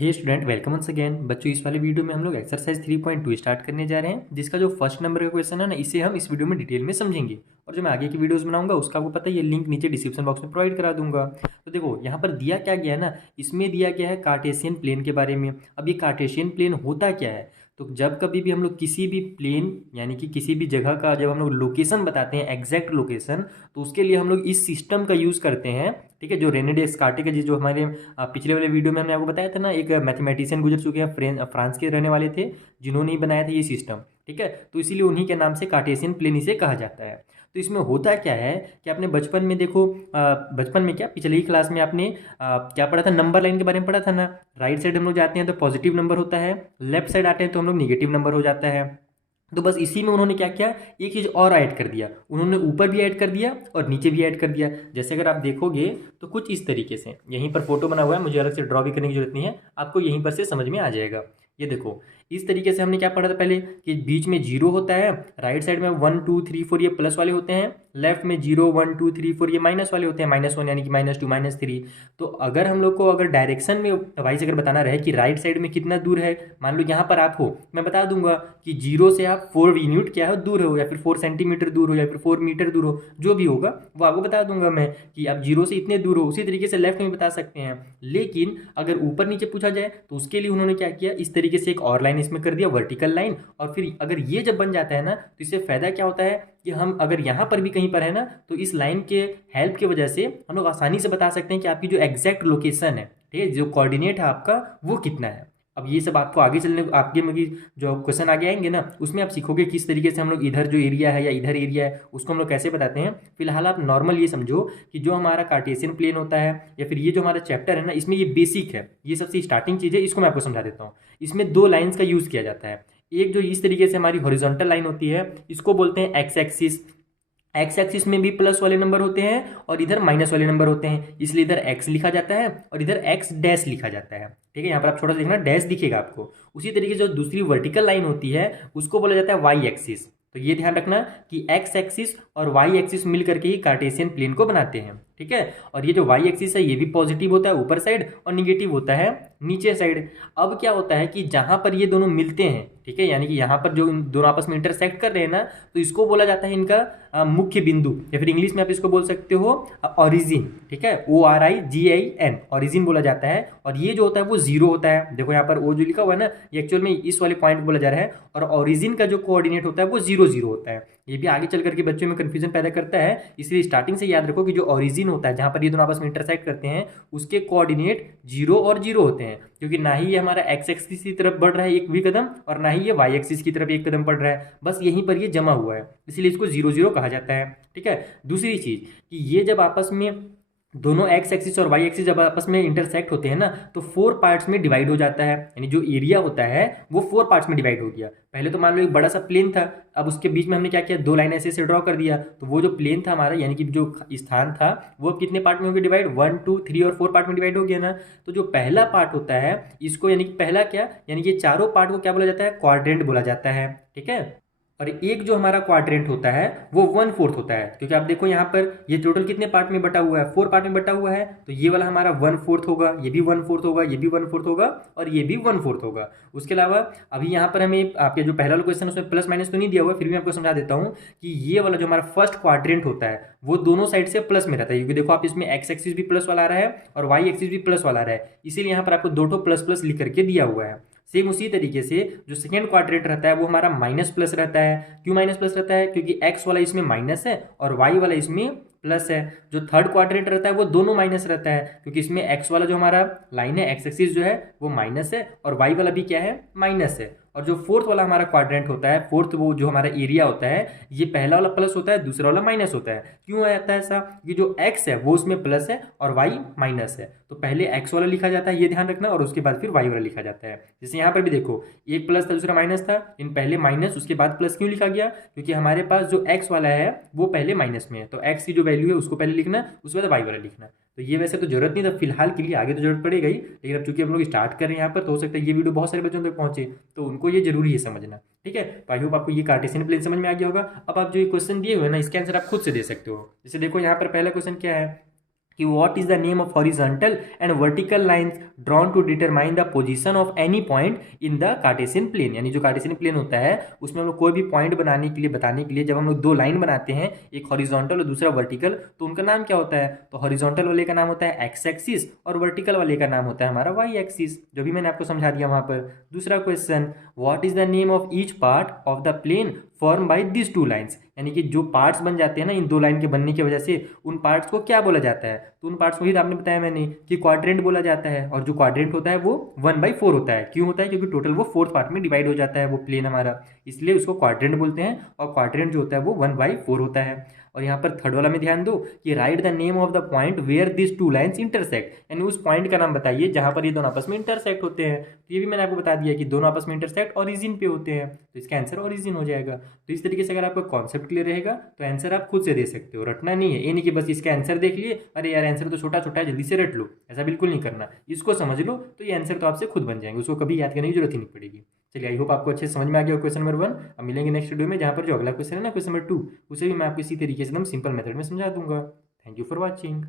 हे student, welcome once again. बच्चों, इस वाले वीडियो में हम लोग एक्सरसाइज 3.2 स्टार्ट करने जा रहे हैं, जिसका जो फर्स्ट नंबर का क्वेश्चन है ना, इसे हम इस वीडियो में डिटेल में समझेंगे। और जो मैं आगे की वीडियोस बनाऊंगा उसका आपको पता है, ये लिंक नीचे डिस्क्रिप्शन बॉक्स में प्रोवाइड करा दूंगा। तो देखो यहाँ पर दिया क्या गया है ना, इसमें दिया गया है कार्टेशियन प्लेन के बारे में। अब ये कार्टेशियन प्लेन होता क्या है, तो जब कभी भी हम लोग किसी भी प्लेन यानी कि किसी भी जगह का जब हम लोग लोकेशन बताते हैं, एग्जैक्ट लोकेशन, तो उसके लिए हम लोग इस सिस्टम का यूज़ करते हैं। ठीक है, जो रेने डेस्कार्टे का जो हमारे पिछले वाले वीडियो में हमने आपको बताया था ना, एक मैथमेटिशियन गुजर चुके हैं, फ्रांस के रहने वाले थे, जिन्होंने ही बनाया था ये सिस्टम। ठीक है, तो इसीलिए उन्हीं के नाम से कार्टेशियन प्लेन इसे कहा जाता है। तो इसमें होता क्या है कि आपने बचपन में देखो, बचपन में क्या पिछले ही क्लास में आपने क्या पढ़ा था, नंबर लाइन के बारे में पढ़ा था ना। राइट साइड हम लोग जाते हैं तो पॉजिटिव नंबर होता है, लेफ्ट साइड आते हैं तो हम लोग निगेटिव नंबर हो जाता है। तो बस इसी में उन्होंने क्या किया, एक चीज़ और ऐड कर दिया, उन्होंने ऊपर भी ऐड कर दिया और नीचे भी ऐड कर दिया। जैसे अगर आप देखोगे तो कुछ इस तरीके से, यहीं पर फोटो बना हुआ है, मुझे अलग से ड्रॉ भी करने की जरूरत नहीं है, आपको यहीं पर से समझ में आ जाएगा। ये देखो, इस तरीके से हमने क्या पढ़ा था पहले कि बीच में जीरो होता है, राइट साइड में 1 2 3 4 ये प्लस वाले होते हैं, लेफ्ट में 0 1 2 3 4 ये माइनस वाले होते हैं, -1 यानी कि -2 -3। तो अगर हम लोग को अगर डायरेक्शन में वाइज अगर बताना रहे कि राइट साइड में कितना दूर है, मान लो यहाँ पर आप हो, मैं बता दूंगा कि जीरो से आप 4 यूनिट क्या हो दूर हो, या फिर 4 सेंटीमीटर दूर हो, या फिर 4 मीटर दूर हो, जो भी होगा वो आपको बता दूंगा मैं कि आप जीरो से इतने दूर हो। उसी तरीके से लेफ्ट में बता सकते हैं। लेकिन अगर ऊपर नीचे पूछा जाए तो उसके लिए उन्होंने क्या किया, इस तरीके से एक और लाइन इसमें कर दिया, वर्टिकल लाइन। और फिर अगर ये जब बन जाता है ना, तो इससे फायदा क्या होता है कि हम अगर यहाँ पर भी कहीं पर है ना, तो इस लाइन के हेल्प की वजह से हम लोग आसानी से बता सकते हैं कि आपकी जो एग्जैक्ट लोकेशन है, ठीक है, जो कोऑर्डिनेट है आपका, वो कितना है। अब ये सब आपको आगे चलने आपके में जो क्वेश्चन आगे आएंगे ना, उसमें आप सीखोगे किस तरीके से हम लोग इधर जो एरिया है या इधर एरिया है उसको हम लोग कैसे बताते हैं। फिलहाल आप नॉर्मल ये समझो कि जो हमारा कार्टेशियन प्लेन होता है, या फिर ये जो हमारा चैप्टर है ना, इसमें ये बेसिक है, ये सबसे स्टार्टिंग चीज़ है, इसको मैं आपको समझा देता हूँ। इसमें दो लाइन्स का यूज़ किया जाता है। एक जो इस तरीके से हमारी हॉरिजॉन्टल लाइन होती है, इसको बोलते हैं एक्स एक्सिस। एक्स एक्सिस में भी प्लस वाले नंबर होते हैं और इधर माइनस वाले नंबर होते हैं, इसलिए इधर एक्स लिखा जाता है और इधर एक्स डैश लिखा जाता है। ठीक है, यहाँ पर आप छोटा सा देखना, डैश दिखेगा आपको। उसी तरीके से जो दूसरी वर्टिकल लाइन होती है उसको बोला जाता है वाई एक्सिस। तो ये ध्यान रखना कि एक्स एक्सिस और वाई एक्सिस मिल करके ही कार्टेशियन प्लेन को बनाते हैं। ठीक है, और ये जो वाई एक्सिस है ये भी पॉजिटिव होता है ऊपर साइड और निगेटिव होता है नीचे साइड। अब क्या होता है कि जहां पर ये दोनों मिलते हैं, ठीक है, यानी कि यहाँ पर जो इन दोनों आपस में इंटरसेक्ट कर रहे हैं ना, तो इसको बोला जाता है इनका मुख्य बिंदु, या फिर इंग्लिश में आप इसको बोल सकते हो ऑरिजिन। ठीक है, ORIGIN, ऑरिजिन बोला जाता है। और ये जो होता है वो जीरो होता है। देखो यहाँ पर ओ जो लिखा हुआ है ना, ये एक्चुअल में इस वाले पॉइंट बोला जा रहा है, और ऑरिजिन का जो कोऑर्डिनेट होता है वो 0 0 होता है। ये भी आगे चल करके बच्चों में कंफ्यूजन पैदा करता है, इसलिए स्टार्टिंग से याद रखो कि जो ऑरिजिन होता है, जहां पर ये दोनों आपस में इंटरसेक्ट करते हैं, उसके कोऑर्डिनेट 0 और 0 होते हैं, क्योंकि ना ही ये हमारा एक्स एक्सिस की तरफ बढ़ रहा है एक भी कदम, और ना ही ये वाई एक्सिस की तरफ एक कदम बढ़ रहा है, बस यहीं पर ये जमा हुआ है, इसलिए इसको 0 0 कहा जाता है। ठीक है, दूसरी चीज कि ये जब आपस में दोनों एक्स एक्सिस और वाई एक्सिस जब आपस में इंटरसेक्ट होते हैं ना, तो 4 पार्ट्स में डिवाइड हो जाता है, यानी जो एरिया होता है वो 4 पार्ट्स में डिवाइड हो गया। पहले तो मान लो एक बड़ा सा प्लेन था, अब उसके बीच में हमने क्या किया, दो लाइन ऐसे ड्रॉ कर दिया, तो वो जो प्लेन था हमारा, यानी कि जो स्थान था, वो कितने पार्ट में हो गया डिवाइड, 1 2 3 और 4 पार्ट में डिवाइड हो गया ना। तो जो पहला पार्ट होता है इसको, यानी कि पहला क्या, यानी कि चारों पार्ट को क्या बोला जाता है, क्वाड्रेंट बोला जाता है। ठीक है, और एक जो हमारा क्वाड्रेंट होता है वो 1/4 होता है, क्योंकि आप देखो यहाँ पर ये टोटल कितने पार्ट में बटा हुआ है, 4 पार्ट में बटा हुआ है, तो ये वाला हमारा 1/4 होगा, ये भी 1/4 होगा, ये भी 1/4 होगा, और ये भी 1/4 होगा। उसके अलावा अभी यहाँ पर हमें आपके जो पहला वाला क्वेश्चन उसमें प्लस माइनस तो नहीं दिया हुआ, फिर भी आपको समझा देता हूँ कि ये वाला जो हमारा फर्स्ट क्वाड्रेंट होता है वो दोनों साइड से प्लस में रहता है, क्योंकि देखो आप इसमें एक्स एक्सिस भी प्लस वाला आ रहा है और वाई एक्सिस भी प्लस वाला आ रहा है, इसीलिए यहाँ पर आपको दो प्लस प्लस लिख करके दिया हुआ है। सेम उसी तरीके से जो सेकेंड क्वाड्रेंट रहता है वो हमारा माइनस प्लस रहता है। क्यों माइनस प्लस रहता है, क्योंकि एक्स वाला इसमें माइनस है और वाई वाला इसमें प्लस है। जो थर्ड क्वाड्रेंट रहता है वो दोनों माइनस रहता है, क्योंकि इसमें एक्स वाला जो हमारा लाइन है, एक्स एक्सिस जो है वो माइनस है, और वाई वाला भी क्या है, माइनस है। और जो फोर्थ वाला हमारा क्वाड्रेंट होता है, फोर्थ वो जो हमारा एरिया होता है, ये पहला वाला प्लस होता है, दूसरा वाला माइनस होता है। क्यों आता है ऐसा, कि जो एक्स है वो उसमें प्लस है और वाई माइनस है, तो पहले एक्स वाला लिखा जाता है, ये ध्यान रखना, और उसके बाद फिर वाई वाला लिखा जाता है। जैसे यहाँ पर भी देखो, एक प्लस था दूसरा माइनस था, इन पहले माइनस उसके बाद प्लस क्यों लिखा गया, क्योंकि हमारे पास जो एक्स वाला है वो पहले माइनस में है, तो एक्स की जो वैल्यू है उसको पहले लिखना, उसके बाद वाई वाला लिखना। तो ये वैसे तो जरूरत नहीं था फिलहाल के लिए, आगे तो जरूरत पड़ेगा ही, लेकिन अब चूंकि हम लोग स्टार्ट कर रहे हैं यहाँ पर, तो हो सकता है ये वीडियो बहुत सारे बच्चों तक पहुंचे, तो उनको ये जरूरी है समझना। ठीक है, तो आई होप आपको ये कार्टेशियन प्लेन समझ में आ गया होगा। अब आप जो ये क्वेश्चन दिए हुए ना, इसके आंसर आप खुद से दे सकते हो। जैसे देखो यहाँ पर पहला क्वेश्चन क्या है कि what is the name of horizontal and vertical lines drawn to determine the position of any point in the Cartesian plane. यानी जो कार्टेशियन प्लेन होता है उसमें हम लोग कोई भी पॉइंट बनाने के लिए बताने के लिए जब हम लोग दो लाइन बनाते हैं, एक हॉरिजॉन्टल और दूसरा वर्टिकल, तो उनका नाम क्या होता है? तो हॉरिजॉन्टल वाले का नाम होता है एक्स एक्सिस और वर्टिकल वाले का नाम होता है हमारा वाई एक्सिस, जो भी मैंने आपको समझा दिया वहां पर। दूसरा question, what is the name of each part of the plane form by this two lines. यानी कि जो पार्ट्स बन जाते हैं ना इन दो लाइन के बनने की वजह से, उन पार्ट्स को क्या बोला जाता है? तो उन पार्ट्स को ही आपने बताया मैंने कि क्वाड्रेंट बोला जाता है, और जो क्वाड्रेंट होता है वो 1/4 होता है। क्यों होता है? क्योंकि टोटल वो 4th पार्ट में डिवाइड हो जाता है वो प्लेन हमारा, इसलिए उसको क्वाड्रेंट बोलते हैं, और क्वाड्रेंट जो होता है वो 1/4 होता है। और यहाँ पर थर्ड वाला में ध्यान दो कि write the name of the point where this two lines intersect. यानी उस पॉइंट का नाम बताइए जहां पर ये दोनों आपस में इंटरसेक्ट होते हैं। तो ये भी मैंने आपको बता दिया कि दोनों आपस में इंटरसेक्ट ओरिजिन पे होते हैं, तो इसका आंसर ओरिजिन हो जाएगा। तो इस तरीके से अगर आपका कॉन्सेप्ट क्लियर रहेगा तो आंसर आप खुद से दे सकते हो, रटना नहीं है। ये नहीं कि बस इसका आंसर देख लिए, अरे यार आंसर तो छोटा छोटा है जल्दी से रट लो, ऐसा बिल्कुल नहीं करना। इसको समझ लो तो ये आंसर तो आपसे खुद बन जाएंगे, उसको कभी याद करने की जरूरत ही नहीं पड़ेगी। चलिए, आई होप आपको अच्छे से समझ में आ गया क्वेश्चन नंबर 1। अब मिलेंगे नेक्स्ट वीडियो में, जहाँ पर जो अगला क्वेश्चन है ना, क्वेश्चन नंबर 2, उसे भी मैं आपको इसी तरीके से एकदम सिंपल मेथड में समझा दूंगा। Thank you for watching.